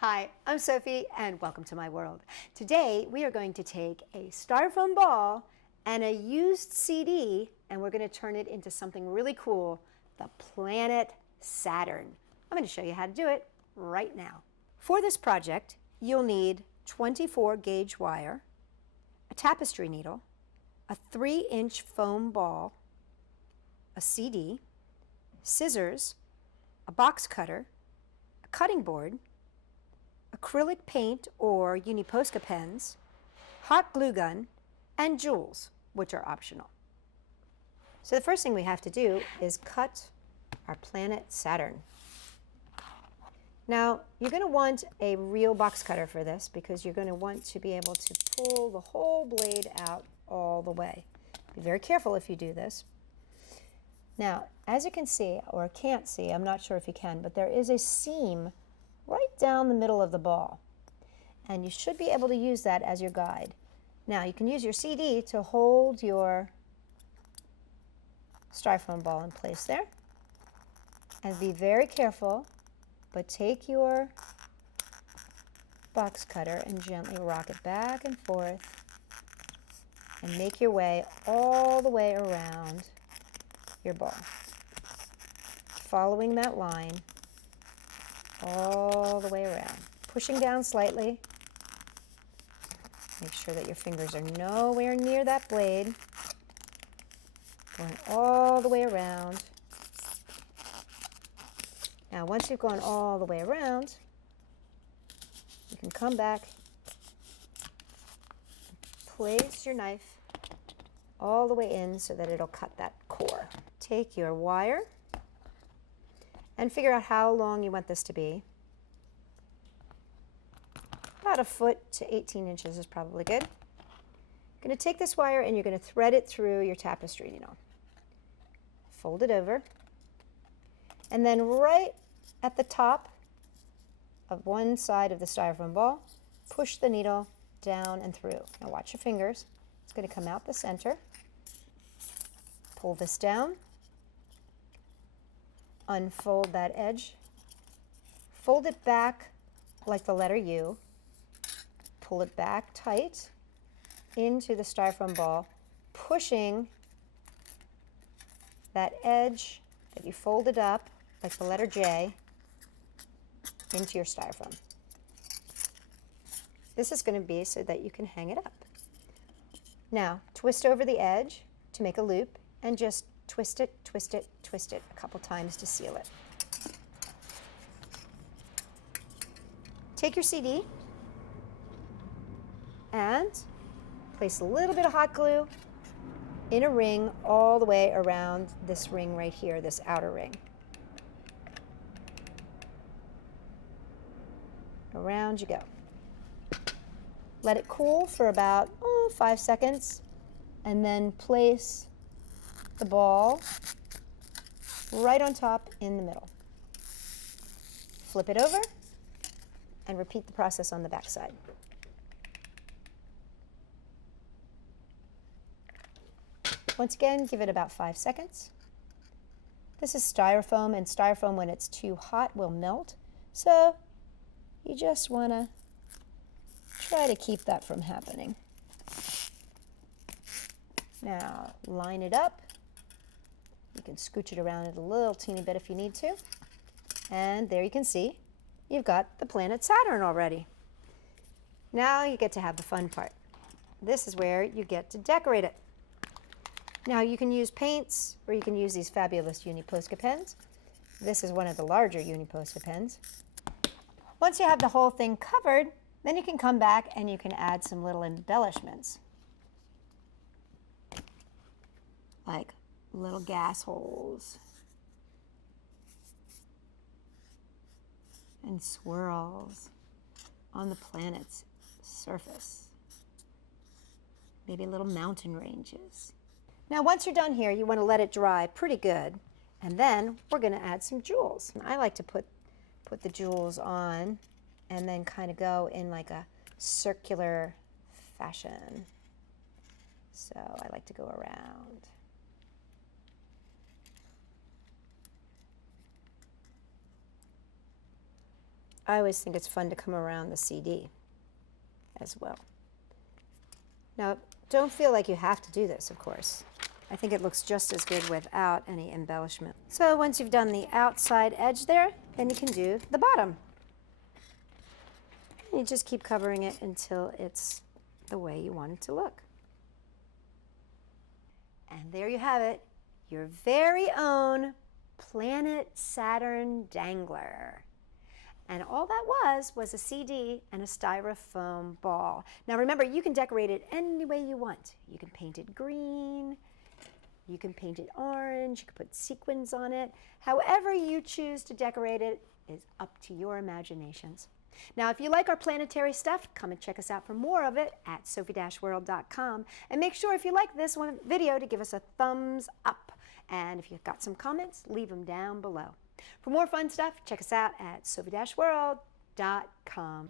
Hi, I'm Sophie and welcome to my world. Today we are going to take a styrofoam ball and a used CD and we're going to turn it into something really cool, the planet Saturn. I'm going to show you how to do it right now. For this project, you'll need 24 gauge wire, a tapestry needle, a 3-inch foam ball, a CD, scissors, a box cutter, a cutting board, acrylic paint or Uni-Posca pens, hot glue gun, and jewels, which are optional. So the first thing we have to do is cut our planet Saturn. Now, you're going to want a real box cutter for this because you're going to want to be able to pull the whole blade out all the way. Be very careful if you do this. Now, as you can see, or can't see, I'm not sure if you can, but there is a seam right down the middle of the ball. And you should be able to use that as your guide. Now, you can use your CD to hold your styrofoam ball in place there. And be very careful, but take your box cutter and gently rock it back and forth and make your way all the way around your ball. Following that line all the way around. Pushing down slightly. Make sure that your fingers are nowhere near that blade. Going all the way around. Now once you've gone all the way around, you can come back, place your knife all the way in so that it'll cut that core. Take your wire and figure out how long you want this to be. About 1 foot to 18 inches is probably good. You're going to take this wire and you're going to thread it through your tapestry needle. Fold it over. And then right at the top of one side of the styrofoam ball, push the needle down and through. Now watch your fingers. It's going to come out the center. Pull this down. Unfold that edge. Fold it back like the letter U. Pull it back tight into the styrofoam ball, pushing that edge that you folded up like the letter J into your styrofoam. This is going to be so that you can hang it up. Now, twist over the edge to make a loop and just twist it, twist it, twist it a couple times to seal it. Take your CD and place a little bit of hot glue in a ring all the way around this ring right here, this outer ring. Around you go. Let it cool for about 5 seconds and then place the ball right on top in the middle. Flip it over and repeat the process on the back side. Once again, give it about 5 seconds. This is styrofoam, and styrofoam when it's too hot will melt, so you just want to try to keep that from happening. Now line it up. You can scooch it around it a little teeny bit if you need to. And there you can see, you've got the planet Saturn already. Now you get to have the fun part. This is where you get to decorate it. Now you can use paints or you can use these fabulous Uni-Posca pens. This is one of the larger Uni-Posca pens. Once you have the whole thing covered, then you can come back and you can add some little embellishments. Like little gas holes and swirls on the planet's surface. Maybe little mountain ranges. Now once you're done here, you want to let it dry pretty good, and then we're going to add some jewels. And I like to put the jewels on and then kind of go in like a circular fashion. So I like to go around. I always think it's fun to come around the CD as well. Now, don't feel like you have to do this, of course. I think it looks just as good without any embellishment. So once you've done the outside edge there, then you can do the bottom. And you just keep covering it until it's the way you want it to look. And there you have it, your very own Planet Saturn dangler. And all that was a CD and a styrofoam ball. Now remember, you can decorate it any way you want. You can paint it green, you can paint it orange, you can put sequins on it. However you choose to decorate it is up to your imaginations. Now, if you like our planetary stuff, come and check us out for more of it at Sophie-World.com. And make sure if you like this one video to give us a thumbs up. And if you've got some comments, leave them down below. For more fun stuff, check us out at Sophie-World.com.